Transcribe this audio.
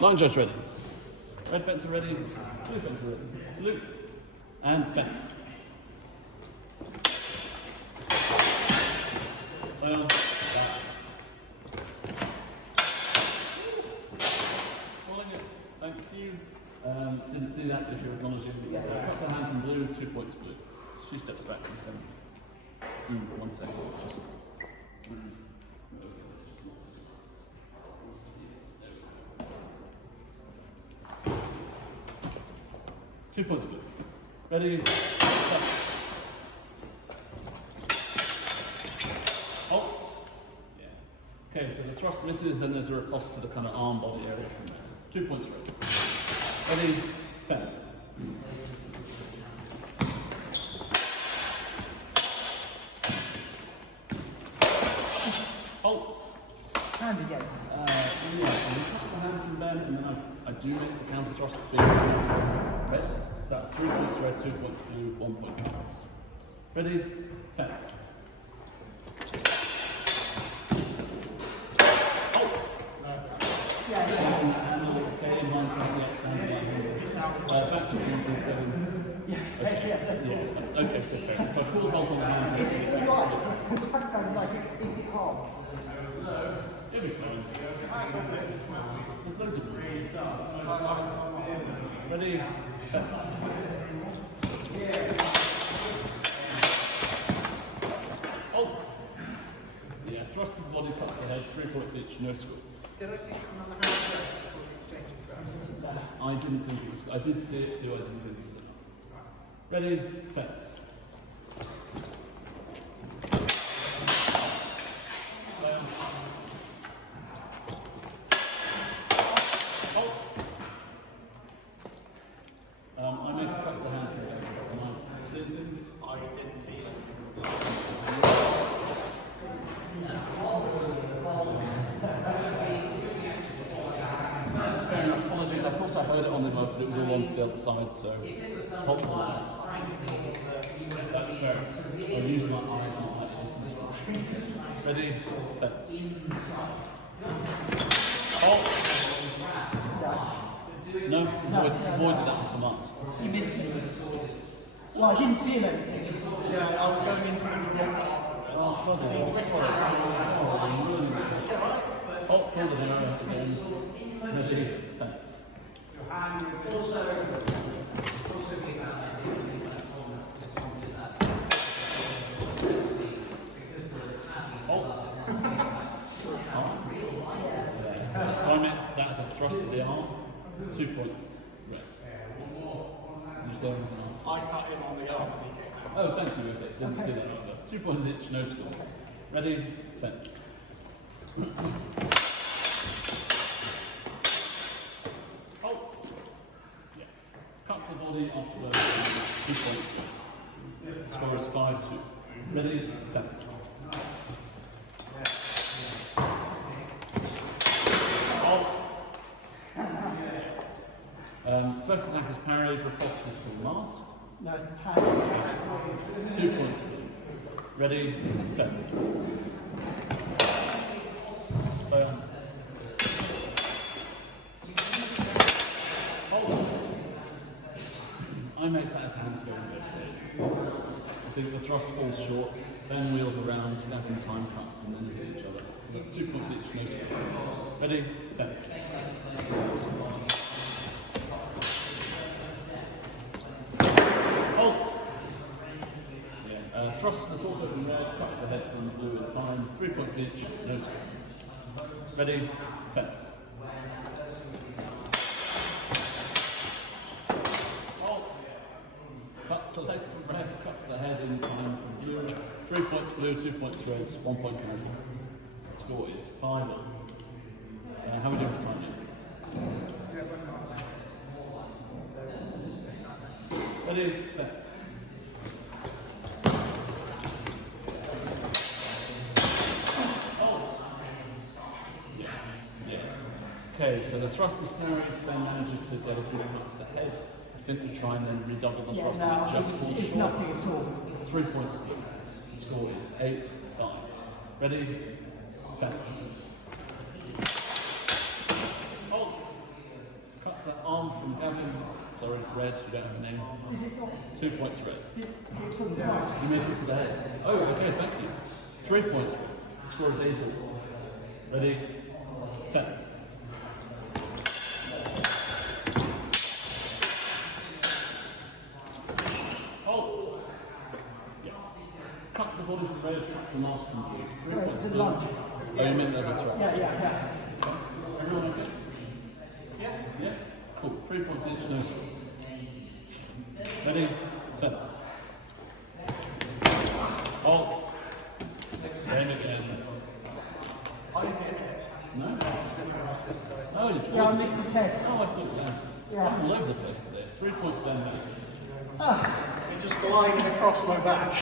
Line judge ready. Red fencer ready. Blue fencer ready. Salute. And fence. Well, calling it. Thank you. Didn't see that if you're acknowledging. So cut the hand from blue, 2 points blue. She steps back and steps. 1 second. Just. 2 points blue. Ready? Halt. Yeah. Okay, so the thrust misses, then there's a riposte to the kind of arm body area from there. 2 points ready. Ready? Fence. Halt. Hand again. Yeah, so we cut the hand from Ben, and then I do make the counter thrust speed. Red. So that's 3 points red, 2 points blue, 1 point counter. Ready? Fence. Halt. Yeah. Okay, one second, yeah, sound like back to you, please, Kevin. Yeah. Okay, so fair. So I pulled halt on the hand. Is it right? Because sometimes like it hard. No, it'll be fine. There's loads of them. Ready? Fence. Halt. Yeah, thrust of the body, cut the head, 3 points each, no score. Did I see something on the hand first before the exchange of throws? I didn't think it was. I did see it too. I didn't think it was enough. Ready? Fence. I make a cut the hand from it. Am I seeing things? I didn't feel it. Fair enough. Apologies. I thought I heard it on the remote, but it was all on the other side, so hold on. That's fair. I'll use my eyes, not my ears as well. Ready? Fence. Halt. No? Avoided that with command. You missed me. Well, I didn't feel anything. Yeah, I was going in for the draw afterwards. So he twisted it. That's alright. Oh, pull the arrow again. Ready? Fence. So I meant that's a thrust of the arm. 2 points. Red. I cut in on the arm as he came out. Oh, thank you. Okay, didn't see that either. 2 points each, no score. Ready? Fence. Halt. Yeah. Cut the body after those 2 points. The score is 5-2. Ready? Fence. First attack is parried, riposte is to Mars. No, hand. 2 points. Ready? Fence. I make that as hands go in both ways. I think the thrust falls short, then wheels around, having time cuts, and then hit each other. So that's 2 points each, no score. Ready? Fence. Halt! Yeah. Thrust is also from red, cut the head from blue in time, 3 points each, no score. Ready? Fence. Halt! Cuts the leg from red, cuts the head in time from blue, 3 points blue, 2 points red, 1 point counter. The score is 5-0. How are we doing for time now? Ready? Fence. Okay, so the thrust is carried, then manages to get a few cuts to the head. I think we try and then redouble the thrust and it just falls It's short. nothing at all. 3 points blue. The score is 8-5. Ready? Fence. Halt. red, you don't have a name. 2 points red. Something else. You made it to the head. Oh, okay, thank you. 3 points red. Score is easy. Ready? Fence. Hold. Yeah. Cut to the body from red, cut to the mask from blue. Sorry, it's a lunge. Oh, you meant as a threat? Yeah. Everyone okay? Yeah? Cool. 3 points each, no score. Ready? Fence. Halt. Same again. I did it. No? I was going to ask this, so. Oh, you Yeah, I missed his head. Oh, I put it down. Yeah. I'm all over the place today. 3 points down there. It just glided across my back.